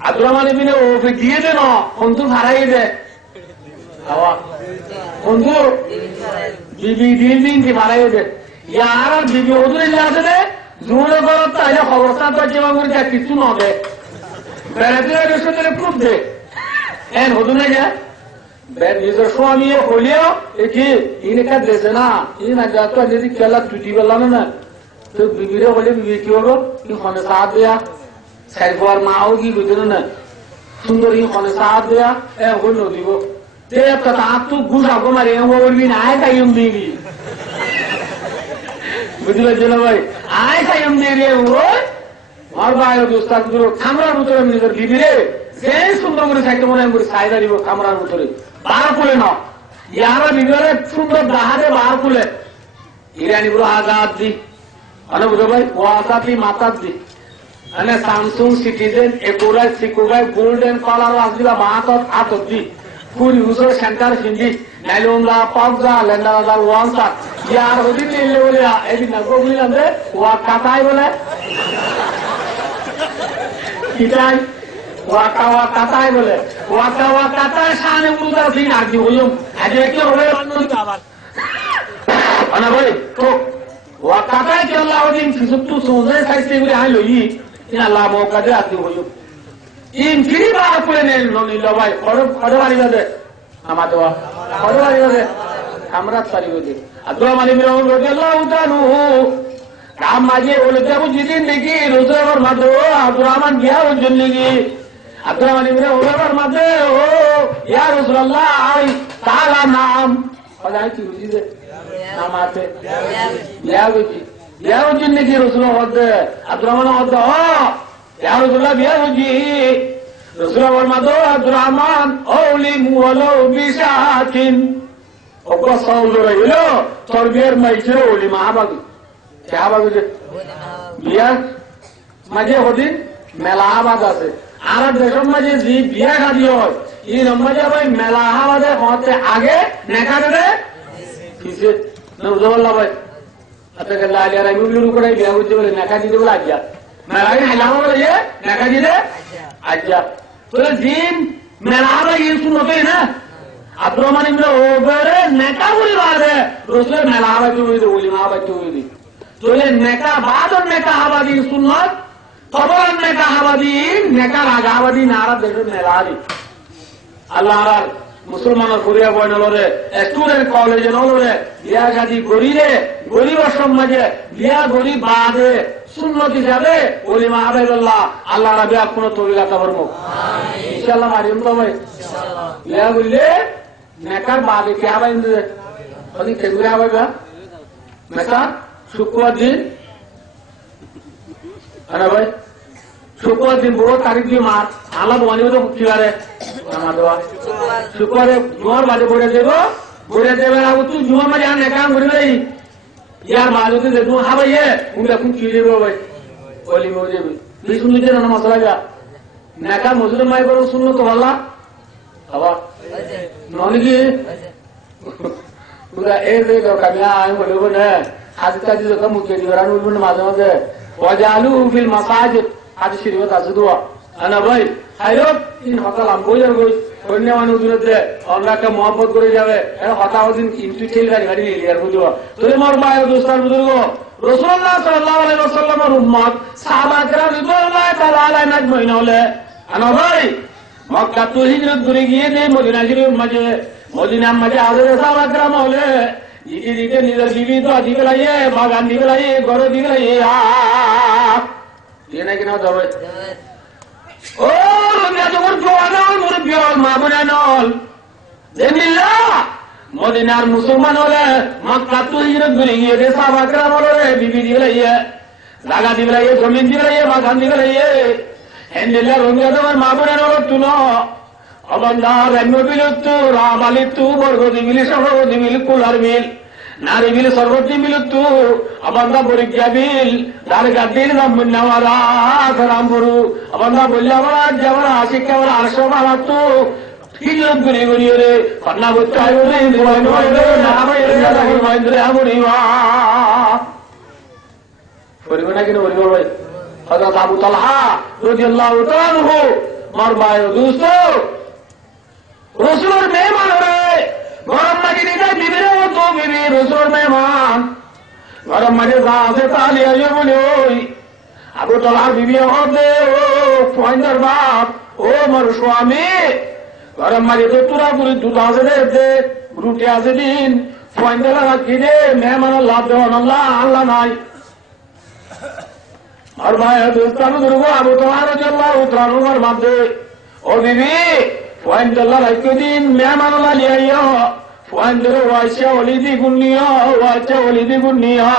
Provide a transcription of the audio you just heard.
আব্দুর রহমান ইবনে ওফে দিয়ে দে না বন্ধু হারাই দে বন্ধু বিবি দিন কি হারাই দে ইয়ার বিবি ওদের আছে দে জোরে করো তাইলে খবরটা তো জমা করে যা কিছু না দে বেড়াতে রেস্টুরেন্টে খুব দে এন হতো না যা নিজের স্বামী হলেও কি ইনকা দেশে না ই না যা তো যদি খেলা টুটি পেলাম না তো বিবিরে হলে বিবি কি হলো কি খনে সাথ দেয়া সাইবার মাও কি বুঝলো না সুন্দর ই খনে সাথ দেয়া এ হলো দিব তে একটা তাত তো গুড়া গো মারে ও বলবি না আয় কাইম দিবি বুঝলে জেলা ভাই আয় কাইম দিয়ে রে ও আর ভাই দোস্তার গুলো খামরার ভিতরে নিজের বিবিরে যে সুন্দর করে সাইতে মনে করে সাইদা দিব খামরার ভিতরে বার খুলে না ইয়ারা বিবিরে সুন্দর দাহারে বার খুলে ইরানি গুলো আজাদ দি মানে বুঝো ভাই ও আজাদ দি মাতার দি মানে স্যামসুং সিটিজেন একুরাই সিকুবাই গোল্ডেন কালার আসবিলা মাহাতত আতত দি ফুল ইউজার সেন্টার হিন্দি নাইলুঙ্গা পাবজা লেন্ডারা ওয়ানসা ইয়ার হদি নিলে বলে এদিন না বলিলাম রে ওয়া কাটাই বলে কিটাই ওয়াকা ওয়া কাটাই বলে ওয়াকা ওয়া কাটাই সামনে উল্টা দিন আগে হইম আগে কি হবে আবার আনা ভাই তো ওয়া কাটাই কি আল্লাহ দিন সুতু সোজে সাইতে বলে আই লই ইন আল্লাহ মৌকা দে আগে হইম ইন ফিরি বার করে নেন নিল ভাই খড় বাড়ি দে আমাদের খড় বাড়ি দে আমরা পারি দে আব্দুল মালিক রাদিয়াল্লাহু তাআলা রাম মাঝে বলে যাবো যেদিন দেখি রোজার মাঝে আব্দুর রহমান গিয়া ওর জন্য গিয়ে আব্দুর রহমান ইবনে ওমর মাঝে ও ইয়া রাসূলুল্লাহ আই তাআলা নাম বলে কি বুঝিছে নাম আছে বিয়া ওর জন্য কি রাসূলুল্লাহ হদে আব্দুর রহমান হদে ও ইয়া রাসূলুল্লাহ বিয়া বুঝি রাসূলুল্লাহ মাঝে আব্দুর রহমান ওলি মুওয়ালাউ বিশাতিন ওকো সাউল রইলো তরবিয়ার মাইছে ওলি মাহাবাগি বিয়া মাঝে হদিন মেলাহাবাদ আছে আর দেশের মাঝে যে বিয়া খাদি হয় এই মাঝে ভাই মেলাহাবাদে হতে আগে নেখা দেবে বুঝতে ভাই আচ্ছা আলিয়ার আমি করে বিয়া করতে বলে নেখা দিতে বলে আজ্ঞা মেলাকে হেলাম বলে যে নেখা দিতে আজ্ঞা তোলে দিন মেলাহাবাদ ইয়ে শুনতে না আব্দুর রহমান ইবনে ওমরে নেকা বলি বাদে রসুলের মেলাহাবাদ তৈরি বলি মাহাবাদ তৈরি তোলে নেকা বাদ নেকা হাবাদি সুন্নত খবর নেকা হাবাদি নেকার আগাবাদি নারা দেশের মেলাদি আল্লাহ মুসলমানের করিয়া বই নলরে স্টুডেন্ট কলেজে নলরে বিয়া গাদি গরিরে গরিবের সমাজে বিয়া গরিব বাদে সুন্নত হিসাবে ওলি মাহাবাইল্লাহ আল্লাহ রাবিয়া কোন তরিকাতা বর্ম ইনশাআল্লাহ মারিম তো ভাই বিয়া বললে নেকার বাদে কে হাবাই ওই কেগুরে হাবাইবা নেকা শুক্রবার দিন ভাই শুক্রবার দিন বড় তারিখ দিয়ে মার আল্লাহ দোয়ানি তো মুক্তিবারে শুক্রবারে জোয়ার বাজে বলে দেবো তুই জোয়ার মাঝে আর নেকাম করি ভাই ইয়ার মাঝে দেখবো হাবাইয়ে উনি এখন কি দেবো ভাই বলি যাবি তুই শুনলি যে না মশলা যা নেকা মজুরের মাই বড় শুনলো তো ভাল্লা হবা নয় কি এই দরকার আমি বলবো না আজকাল যখন মুখে দিবেন বলবেন মাঝে মাঝে ওয়াজালু ফিল মাসাজিদ আজ শরীয়ত আছে দোয়া আনা ভাই হাইরত ইন হতালাম বই আর বই অন্য মানুষ দূরে আমরা একটা মহব্বত করে যাবে হতাহদিন কিন্তু ছেলে গাড়ি নিয়ে আর বুঝবো তোরে মোর ভাই দোস্তার বুজুর্গ রাসূলুল্লাহ সাল্লাল্লাহু আলাইহি ওয়াসাল্লামের উম্মত সাহাবা کرام রিদওয়ানুল্লাহি তাআলা আলাইহিম আজমাইন হলে আনা ভাই মক্কা তো হিজরত করে গিয়ে দে মদিনা শরীফ মাঝে মদিনার মাঝে আদরে সাহাবা کرام হলে দিদি দিতে নিজের বিবি তো দিকে লাগিয়ে বাগান দিকে লাগিয়ে ঘরে দিকে লাগিয়ে দিয়ে নাকি না যাবে ও রবিয়া যখন জোয়ানল মুরব্বী হল মা বোনা নল মদিনার মুসলমান হলে মক্কা তো হিজরত করে গিয়ে দে সাহাবা کرام হলে বিবি দিকে লাগিয়ে জায়গা দিকে লাগিয়ে জমিন দিকে লাগিয়ে বাগান দিকে লাগিয়ে হেন্দিল্লা রবিয়া তোমার মা বোনা নল তুলো অবন্ধার বিলুত্তু রাম আলিত্তু বর্গ দিবিলি সহ দিবিল কুলার মিল নারী বিল সর্বত্র বিলুত্তু অবন্ধা পরীক্ষা বিল তার গাদির নাম নেওয়ারা রাম গুরু অবন্ধা বললে আমার যেমন শিক্ষা আমার আশো মারাত্তু হিজরত গুলি গুলিয়ে রে কন্যা বুচ্চাই বলে পরিব না কিনা বলিব ভাই হযরত আবু তালহা রাদিয়াল্লাহু তাআলা ভাই দোস্ত রসুলের মেহমান রে গরম মাটি দিতে বিবিরে তো বিবি রসুলের মেহমান গরম মাটি যা আছে তাহলে আসবে বলে ওই আবু তালহার বিবি হতে ও ফয়েন্দার বাপ ও মোর স্বামী গরম মাটি তো তোরা পুরি দুধ আছে দে রুটি আছে দিন ফয়েন্দালা রাখি দে মেহমানের লাভ দেওয়ান আল্লাহ আল্লাহ নাই আর ভাই দোস্তানু দুর্গ আবু তালহার জন্য উত্তরানুর মাঝে ও বিবি ফয়েন্দাল্লা রাখি দিন মেহমানলা লিয়াইয়া ফয়েন্দার ওয়াইসা অলিদি গুন্নিয়া ওয়াইসা অলিদি গুন্নিয়া